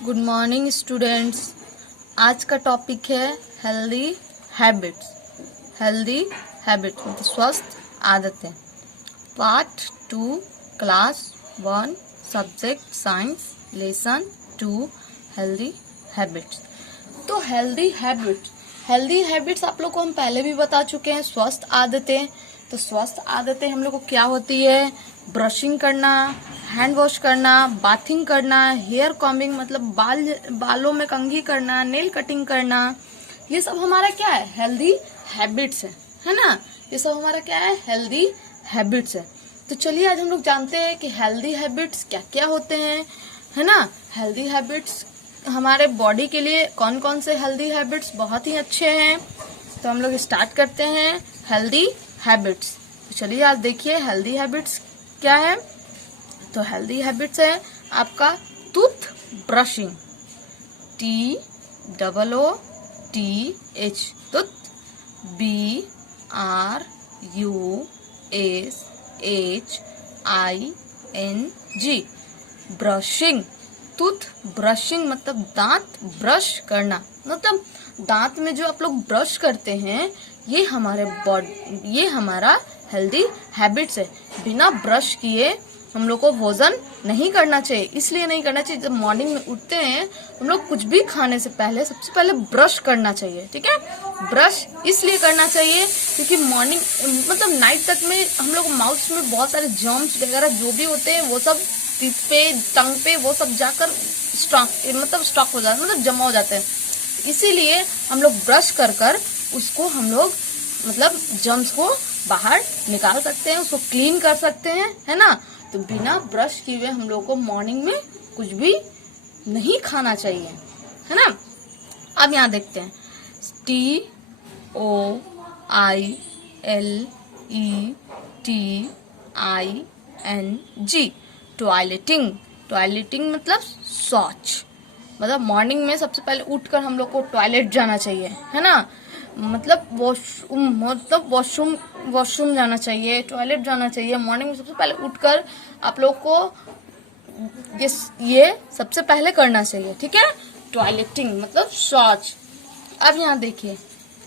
Good morning students. आज का topic है हेल्दी हैबिट्स। हेल्दी हैबिट मतलब स्वस्थ आदतें। Part 2 class 1 subject science lesson 2 healthy habits. तो हेल्दी हैबिट्स आप लोग को हम पहले भी बता चुके हैं। स्वस्थ आदतें, तो स्वस्थ आदतें हम लोग को क्या होती है? ब्रशिंग करना, हैंड वॉश करना, बाथिंग करना, हेयर कॉम्बिंग मतलब बालों में कंघी करना, नेल कटिंग करना, ये सब हमारा क्या है? हेल्दी हैबिट्स है ना। ये सब हमारा क्या है? हेल्दी हैबिट्स है। तो चलिए आज हम लोग जानते हैं कि हेल्दी हैबिट्स क्या क्या होते हैं, है ना। हेल्दी हैबिट्स हमारे बॉडी के लिए कौन कौन से हेल्दी हैबिट्स बहुत ही अच्छे हैं। तो हम लोग स्टार्ट करते हैं हेल्दी हैबिट्स। तो चलिए आज देखिए हेल्दी हैबिट्स क्या है। तो हेल्दी हैबिट्स है आपका tooth brushing, TOOTH, tooth, BRUSHING, brushing. Tooth brushing मतलब दांत ब्रश करना, मतलब दांत में जो आप लोग ब्रश करते हैं ये हमारा हेल्दी हैबिट्स है। बिना ब्रश किए हम लोग को भोजन नहीं करना चाहिए। इसलिए नहीं करना चाहिए, जब मॉर्निंग में उठते हैं हम लोग कुछ भी खाने से पहले सबसे पहले ब्रश करना चाहिए। ठीक है, ब्रश इसलिए करना चाहिए क्योंकि मॉर्निंग मतलब नाइट तक में हम लोग माउथ में बहुत सारे जर्म्स वगैरह जो भी होते हैं वो सब टीथ पे, टंग पे वो सब जाकर स्टॉक हो जाते हैं, मतलब जमा हो जाते हैं। इसीलिए हम लोग ब्रश कर उसको हम लोग मतलब जर्म्स को बाहर निकाल सकते हैं, उसको क्लीन कर सकते हैं, है ना। तो बिना ब्रश किए हुए हम लोग को मॉर्निंग में कुछ भी नहीं खाना चाहिए, है ना। अब यहाँ देखते हैं TOILETING, टॉयलेटिंग मतलब शौच। मतलब मॉर्निंग में सबसे पहले उठकर हम लोग को टॉयलेट जाना चाहिए, है ना। मतलब वॉशरूम जाना चाहिए, टॉयलेट जाना चाहिए। मॉर्निंग में सबसे पहले उठकर आप लोग को ये सबसे पहले करना चाहिए, ठीक है। टॉयलेटिंग मतलब शौच। अब यहाँ देखिए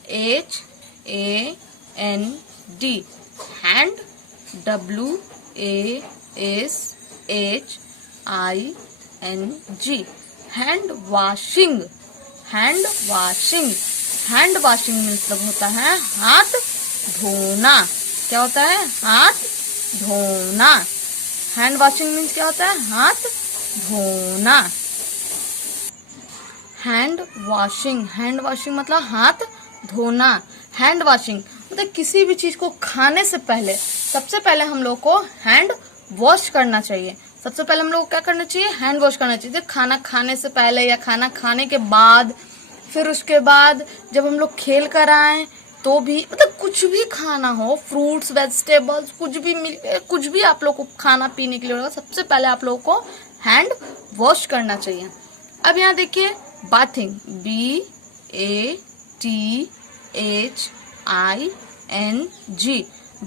HAND, hand, WASHING, hand washing. Hand washing मतलब होता है हाथ धोना। क्या होता है? हाथ धोना। हैंड वॉशिंग मीन्स क्या होता है? हाथ धोना। हैंड वॉशिंग मतलब हाथ धोना। हैंड वॉशिंग मतलब किसी भी चीज को खाने से पहले सबसे पहले हम लोग को हैंड वॉश करना चाहिए। सबसे पहले हम लोग को क्या करना चाहिए? हैंड वॉश करना चाहिए। खाना खाने से पहले या खाना खाने के बाद, फिर उसके बाद जब हम लोग खेल कर आए तो भी, मतलब कुछ भी खाना हो, फ्रूट्स, वेजिटेबल्स, कुछ भी आप लोग को खाना पीने के लिए होगा, सबसे पहले आप लोग को हैंड वॉश करना चाहिए। अब यहाँ देखिए बाथिंग,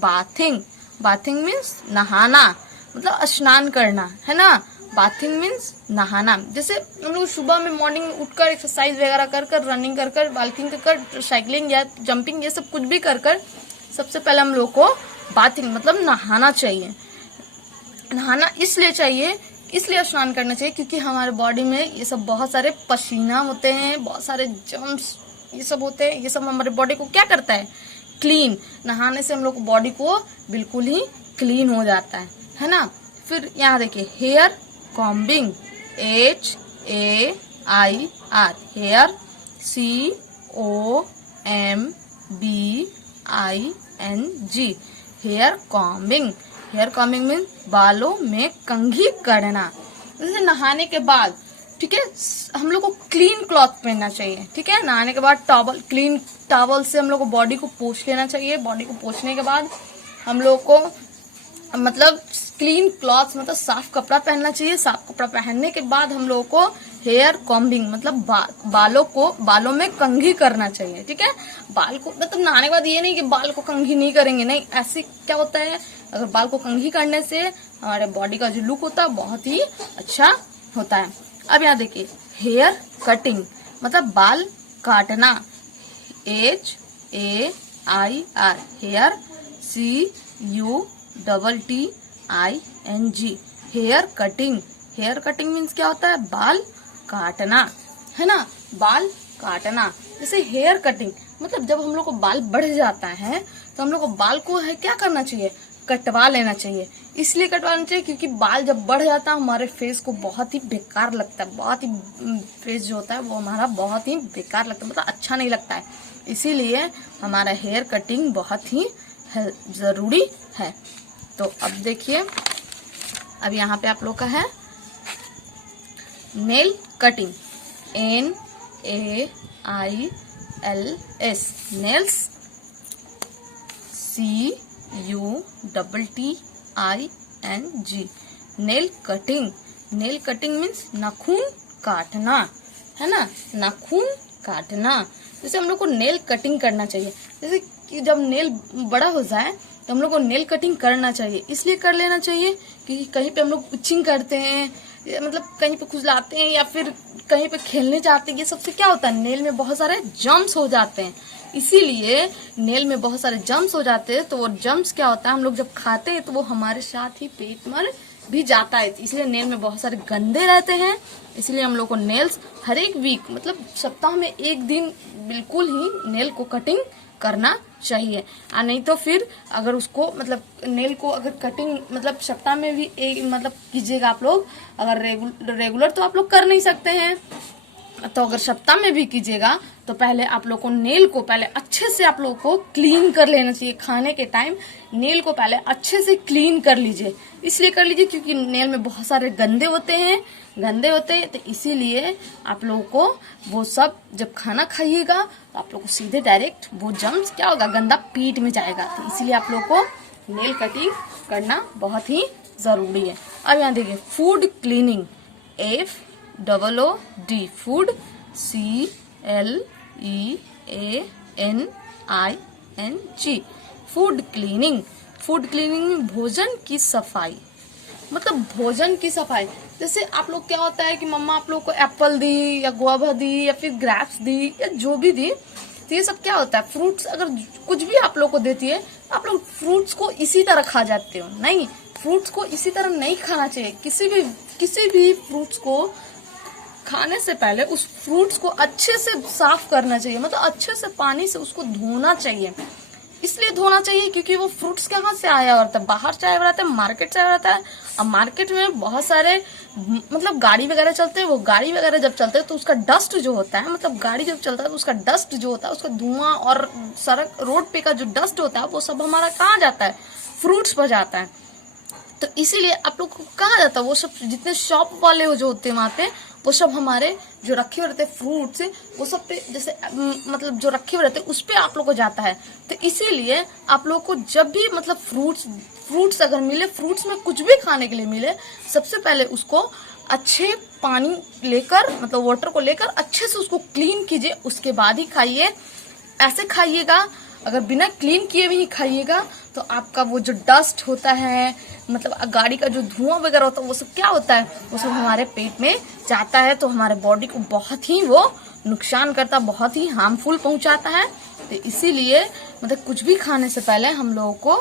BATHING, बाथिंग मीन्स नहाना, मतलब स्नान करना, है ना। बाथिंग मीन्स नहाना। जैसे हम लोग सुबह में मॉर्निंग में उठकर एक्सरसाइज वगैरह कर रनिंग कर वॉकिंग कर साइकिलिंग या जंपिंग ये सब कुछ भी कर सबसे पहले हम लोग को बाथिंग मतलब नहाना चाहिए। नहाना इसलिए स्नान करना चाहिए क्योंकि हमारे बॉडी में ये सब बहुत सारे पसीना होते हैं, बहुत सारे जर्म्स ये सब होते हैं। ये सब हमारे बॉडी को क्या करता है? क्लीन। नहाने से हम लोग बॉडी को बिल्कुल ही क्लीन हो जाता है ना। फिर यहाँ देखिए hair combing, HAIR, hair COMBING, hair combing means बालों में कंघी करना। जैसे नहाने के बाद, ठीक है, हम लोग को क्लीन क्लॉथ पहनना चाहिए, ठीक है। नहाने के बाद क्लीन टॉवल से हम लोग को बॉडी को पोंछ लेना चाहिए। बॉडी को पोंछने के बाद हम लोग को मतलब क्लीन क्लॉथ मतलब साफ कपड़ा पहनना चाहिए। साफ कपड़ा पहनने के बाद हम लोगों को हेयर कॉम्बिंग मतलब बालों में कंघी करना चाहिए, ठीक है। बाल को मतलब नहाने के बाद ये नहीं कि बाल को कंघी नहीं करेंगे, नहीं। ऐसे क्या होता है, अगर बाल को कंघी करने से हमारे बॉडी का जो लुक होता है बहुत ही अच्छा होता है। अब यहाँ देखिए हेयर कटिंग मतलब बाल काटना, HAIR hair, CUTTING hair cutting. Hair cutting means क्या होता है? बाल काटना, है ना, बाल काटना। जैसे हेयर कटिंग मतलब जब हम लोग को बाल बढ़ जाता है तो हम लोग को बाल को है क्या करना चाहिए? कटवा लेना चाहिए। इसलिए कटवाना चाहिए क्योंकि बाल जब बढ़ जाता है हमारे फेस को बहुत ही बेकार लगता है, बहुत ही फेस जो होता है वो हमारा बहुत ही बेकार लगता है, मतलब अच्छा नहीं लगता है। इसीलिए हमारा हेयर कटिंग बहुत ही जरूरी है। तो अब देखिए, अब यहाँ पे आप लोग का है nail cutting, NAILS nails, CUTTING nail cutting. Nail cutting means नाखून काटना, है ना, नाखून काटना। जैसे हम लोग को नेल कटिंग करना चाहिए, जैसे कि जब नेल बड़ा हो जाए तो हम लोग को नेल कटिंग करना चाहिए। इसलिए कर लेना चाहिए क्योंकि कहीं पे हम लोग इचिंग करते हैं, मतलब कहीं पे खुजलाते हैं या फिर कहीं पे खेलने जाते हैं, ये सबसे क्या होता है? नेल में बहुत सारे जम्स हो जाते हैं। इसीलिए नेल में बहुत सारे जम्स हो जाते हैं, तो वो जम्स क्या होता है, हम लोग जब खाते हैं तो वो हमारे साथ ही पेट में भी जाता है। इसलिए नेल में बहुत सारे गंदे रहते हैं। इसलिए हम लोग को नेल्स हर एक वीक मतलब सप्ताह में एक दिन बिल्कुल ही नेल को कटिंग करना चाहिए। नहीं तो फिर अगर उसको मतलब नेल को अगर कटिंग मतलब सप्ताह में भी एक मतलब कीजिएगा आप लोग, अगर रेगुलर तो आप लोग कर नहीं सकते हैं, तो अगर सप्ताह में भी कीजिएगा तो पहले आप लोग को नेल को पहले अच्छे से आप लोग को क्लीन कर लेना चाहिए। खाने के टाइम नेल को पहले अच्छे से क्लीन कर लीजिए। इसलिए कर लीजिए क्योंकि नेल में बहुत सारे गंदे होते हैं, तो इसीलिए आप लोगों को वो सब जब खाना खाइएगा तो आप लोग को सीधे डायरेक्ट वो जम्स क्या होगा, गंदा पेट में जाएगा। तो इसीलिए आप लोग को नेल कटिंग करना बहुत ही जरूरी है। अब यहाँ देखिए food cleaning, FOOD food, CLEANING food cleaning. Food cleaning में भोजन की सफाई, मतलब भोजन की सफाई। जैसे आप लोग क्या होता है कि मम्मा आप लोग को एप्पल दी या गुआवा दी या फिर ग्रेप्स दी या जो भी दी, तो ये सब क्या होता है, फ्रूट्स अगर कुछ भी आप लोग को देती है आप लोग फ्रूट्स को इसी तरह खा जाते हो। नहीं, फ्रूट्स को इसी तरह नहीं खाना चाहिए। किसी भी फ्रूट्स को खाने से पहले उस फ्रूट्स को अच्छे से साफ करना चाहिए, मतलब अच्छे से पानी से उसको धोना चाहिए। इसलिए धोना चाहिए क्योंकि वो फ्रूट्स कहाँ से आया होता है, बाहर से आया रहता है, मार्केट से आया रहता है। अब मार्केट में बहुत सारे मतलब गाड़ी वगैरह चलते हैं, वो गाड़ी वगैरह जब चलते हैं तो उसका डस्ट जो होता है, मतलब गाड़ी जब चलता है तो उसका डस्ट जो होता है, उसका धुआं और सड़क रोड पे का जो डस्ट होता है वो सब हमारा कहाँ जाता है, फ्रूट्स पर जाता है। तो इसीलिए आप लोग को कहा जाता है वो सब जितने शॉप वाले हो जो होते हैं वहाँ पे, वो सब हमारे जो रखे हुए रहते हैं फ्रूट्स, वो सब पे जैसे मतलब जो रखे हुए रहते हैं उस पे आप लोग को जाता है। तो इसीलिए आप लोग को जब भी मतलब फ्रूट्स अगर मिले, फ्रूट्स में कुछ भी खाने के लिए मिले, सबसे पहले उसको अच्छे पानी लेकर मतलब वाटर को लेकर अच्छे से उसको क्लीन कीजिए, उसके बाद ही खाइए। ऐसे खाइएगा, अगर बिना क्लीन किए भी खाइएगा तो आपका वो जो डस्ट होता है, मतलब गाड़ी का जो धुआं वगैरह होता है, वो सब क्या होता है, वो सब हमारे पेट में जाता है, तो हमारे बॉडी को बहुत ही वो नुकसान करता, बहुत ही हार्मफुल पहुंचाता है। तो इसीलिए मतलब कुछ भी खाने से पहले हम लोगों को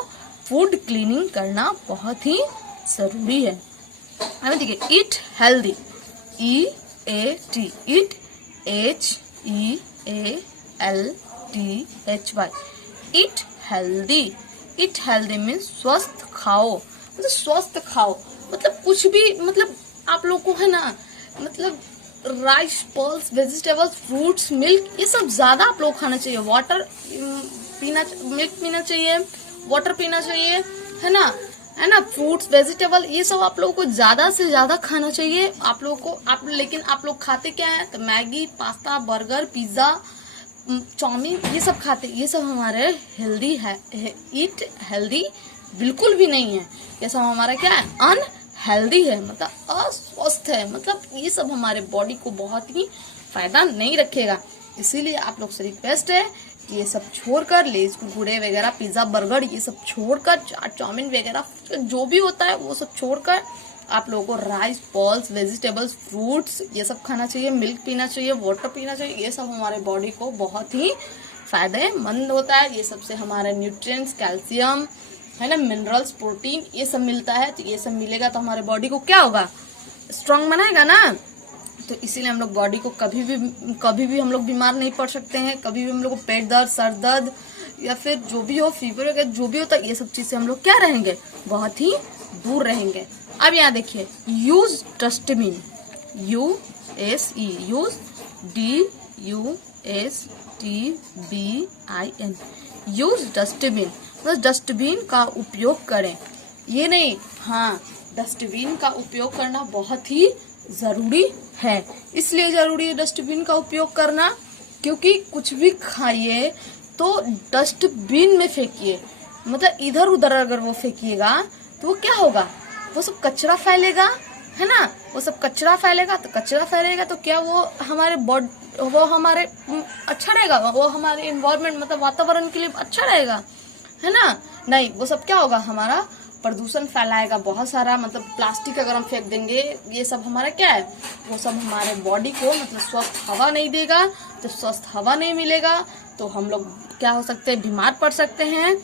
फूड क्लीनिंग करना बहुत ही जरूरी है। हमें देखिए ईट हेल्दी, EAT ईट, HEALTHY eat healthy. Eat healthy means स्वस्थ खाओ, मतलब स्वस्थ खाओ, मतलब कुछ भी, मतलब आप लोग को है ना, मतलब rice, pulse, vegetables, fruits, milk, ये सब ज्यादा आप लोग खाना चाहिए। वाटर पीना, मिल्क पीना चाहिए, वाटर पीना चाहिए, है ना, फ्रूट्स, वेजिटेबल, ये सब आप लोगों को ज्यादा से ज्यादा खाना चाहिए आप लोगों को। लेकिन आप लोग खाते क्या है, तो Maggi, pasta, burger, pizza, chowmein, ये सब खाते, ये सब हमारे हेल्दी है, ईट हेल्दी बिल्कुल भी नहीं है। ये सब हमारा क्या है, अनहेल्दी है, मतलब अस्वस्थ है, मतलब ये सब हमारे बॉडी को बहुत ही फायदा नहीं रखेगा। इसीलिए आप लोग से रिक्वेस्ट है कि ये सब छोड़कर, लेज कुरकुरे वगैरह, पिज्जा, बर्गर, ये सब छोड़कर, चाट, चाउमीन वगैरह जो भी होता है वो सब छोड़कर आप लोगों को राइस, पल्स, वेजिटेबल्स, फ्रूट्स ये सब खाना चाहिए, मिल्क पीना चाहिए, वाटर पीना चाहिए। ये सब हमारे बॉडी को बहुत ही फायदेमंद होता है। ये सबसे हमारे न्यूट्रिएंट्स, कैल्शियम है ना, मिनरल्स, प्रोटीन ये सब मिलता है। तो ये सब मिलेगा तो हमारे बॉडी को क्या होगा, स्ट्रांग बनाएगा ना। तो इसीलिए हम लोग बॉडी को कभी भी हम लोग बीमार नहीं पड़ सकते हैं। कभी भी हम लोग को पेट दर्द, सर दर्द या फिर जो भी हो, फीवर वगैरह जो भी होता है, ये सब चीज से हम लोग क्या रहेंगे, बहुत ही दूर रहेंगे। अब यहाँ देखिए, use dustbin, USE, use DUSTBIN, use dustbin, मतलब डस्टबिन का उपयोग करें। ये नहीं, हाँ, डस्टबिन का उपयोग करना बहुत ही जरूरी है। इसलिए जरूरी है डस्टबिन का उपयोग करना, क्योंकि कुछ भी खाइए तो डस्टबिन में फेंकिए। मतलब इधर उधर अगर वो फेंकिएगा तो वो क्या होगा, वो सब कचरा फैलेगा, है ना। वो सब कचरा फैलेगा तो क्या वो हमारे वो हमारे अच्छा रहेगा, वो हमारे इन्वायरमेंट मतलब वातावरण के लिए अच्छा रहेगा, है ना। नहीं, वो सब क्या होगा, हमारा प्रदूषण फैलाएगा बहुत सारा। मतलब प्लास्टिक अगर हम फेंक देंगे, ये सब हमारा क्या है, वो सब हमारे बॉडी को मतलब स्वस्थ हवा नहीं देगा। जब स्वस्थ हवा नहीं मिलेगा तो हम लोग क्या हो सकते हैं, बीमार पड़ सकते हैं।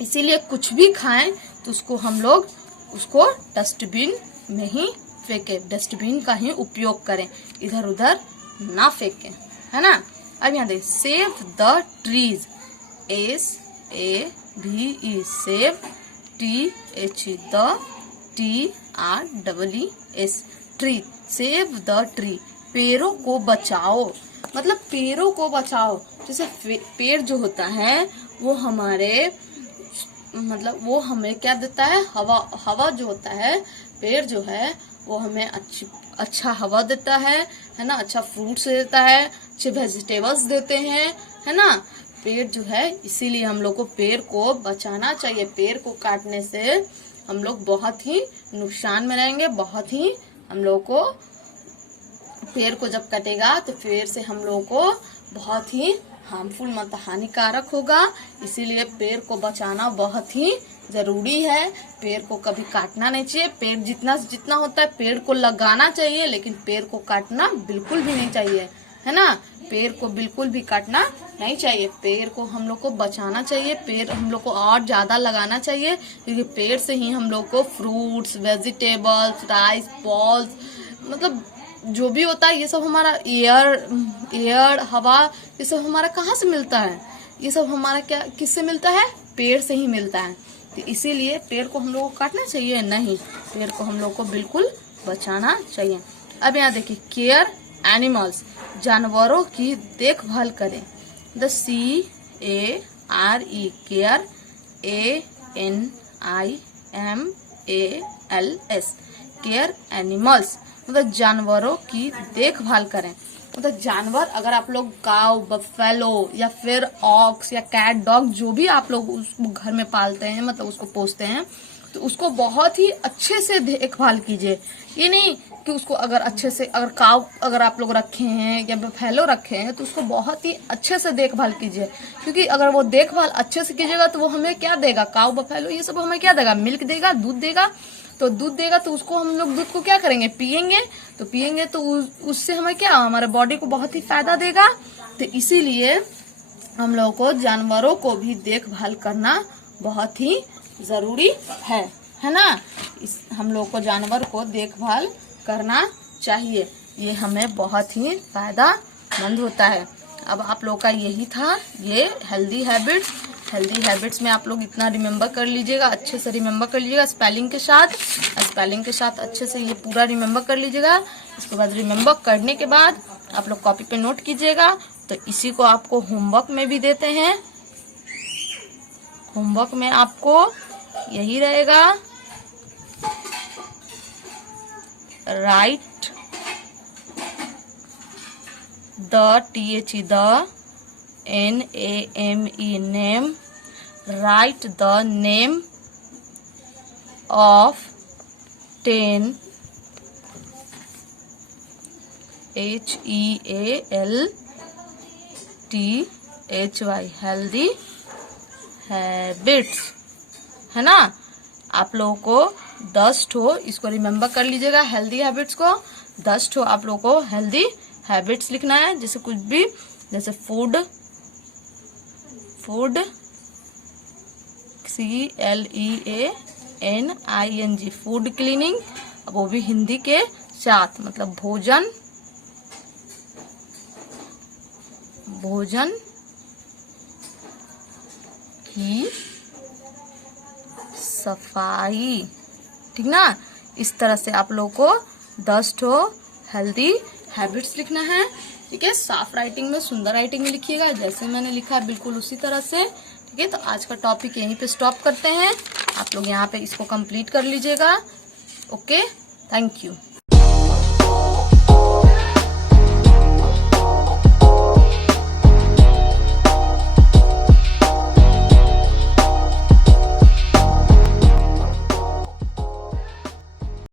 इसीलिए कुछ भी खाएं तो उसको हम लोग उसको डस्टबिन में ही फेंकें, डस्टबिन का ही उपयोग करें, इधर उधर ना फेंकें, है ना। अब यहाँ देखिए, save the trees, SAVE, save, THE, the TREES, tree, save the tree, पेड़ों को बचाओ। मतलब पेड़ों को बचाओ, जैसे पेड़ जो होता है वो हमारे मतलब वो हमें क्या देता है, हवा जो होता है, पेड़ जो है वो हमें अच्छा हवा देता है ना, अच्छा फ्रूट्स देता है, अच्छे वेजिटेबल्स देते हैं, है ना। पेड़ जो है, इसीलिए हम लोग को पेड़ को बचाना चाहिए। पेड़ को काटने से हम लोग बहुत ही नुकसान में रहेंगे। बहुत ही हम लोग को पेड़ को जब कटेगा तो पेड़ से हम लोग को बहुत ही हार्मफुल मतलब हानिकारक होगा। इसीलिए पेड़ को बचाना बहुत ही जरूरी है। पेड़ को कभी काटना नहीं चाहिए। पेड़ जितना जितना होता है पेड़ को लगाना चाहिए, लेकिन पेड़ को काटना बिल्कुल भी नहीं चाहिए, है ना। पेड़ को बिल्कुल भी काटना नहीं चाहिए। पेड़ को हम लोग को बचाना चाहिए। पेड़ हम लोग को और ज्यादा लगाना चाहिए, क्योंकि पेड़ से ही हम लोग को फ्रूट्स, वेजिटेबल्स, राइस, पल्स मतलब जो भी होता है, ये सब हमारा एयर, हवा, ये सब हमारा कहाँ से मिलता है, ये सब हमारा क्या किससे मिलता है, पेड़ से ही मिलता है। तो इसीलिए पेड़ को हम लोग को काटना चाहिए नहीं, पेड़ को हम लोग को बिल्कुल बचाना चाहिए। अब यहाँ देखिए, केयर एनिमल्स, जानवरों की देखभाल करें। The CARE, care, ANIMALS, care animals, मतलब जानवरों की देखभाल करें। मतलब जानवर, अगर आप लोग काऊ, बफेलो या फिर ऑक्स या कैट, डॉग जो भी आप लोग उसको घर में पालते हैं, मतलब उसको पोसते हैं, तो उसको बहुत ही अच्छे से देखभाल कीजिए। ये नहीं कि उसको अगर अच्छे से, अगर काऊ अगर आप लोग रखे हैं या बफेलो रखे हैं तो उसको बहुत ही अच्छे से देखभाल कीजिए, क्योंकि अगर वो देखभाल अच्छे से कीजिएगा तो वो हमें क्या देगा, काऊ, बफेलो ये सब हमें क्या देगा, मिल्क देगा, दूध देगा। तो दूध देगा तो उसको हम लोग दूध को क्या करेंगे, पियेंगे तो उससे हमें क्या, हमारे बॉडी को बहुत ही फायदा देगा। तो इसीलिए हम लोगों को जानवरों को भी देखभाल करना बहुत ही जरूरी है ना। हम लोग को जानवर को देखभाल करना चाहिए, ये हमें बहुत ही फायदामंद होता है। अब आप लोग का यही था, ये हेल्दी हैबिट्स में आप लोग इतना रिमेम्बर कर लीजिएगा, अच्छे से रिमेम्बर कर लीजिएगा, स्पेलिंग के साथ अच्छे से ये पूरा रिमेम्बर कर लीजिएगा। इसके बाद रिमेम्बर करने के बाद आप लोग कॉपी पे नोट कीजिएगा। तो इसी को आपको होमवर्क में भी देते हैं। होमवर्क में आपको यही रहेगा, right the THE, the NAME, name, write the name of 10 HEALTHY, healthy habits, है ना। आप लोगों को 10 ठो, इसको रिमेम्बर कर लीजिएगा हेल्दी हैबिट्स को। 10 ठो आप लोगों को हेल्दी हैबिट्स लिखना है, जैसे कुछ भी, जैसे फूड CLEANING, फूड क्लीनिंग, वो भी हिंदी के साथ, मतलब भोजन की सफाई, ठीक ना। इस तरह से आप लोगों को 10 ठो हेल्दी हैबिट्स लिखना है, ठीक है। साफ राइटिंग में, सुंदर राइटिंग में लिखिएगा, जैसे मैंने लिखा है बिल्कुल उसी तरह से, ठीक है। तो आज का टॉपिक यहीं पे स्टॉप करते हैं, आप लोग यहाँ पे इसको कंप्लीट कर लीजिएगा। Okay, thank you.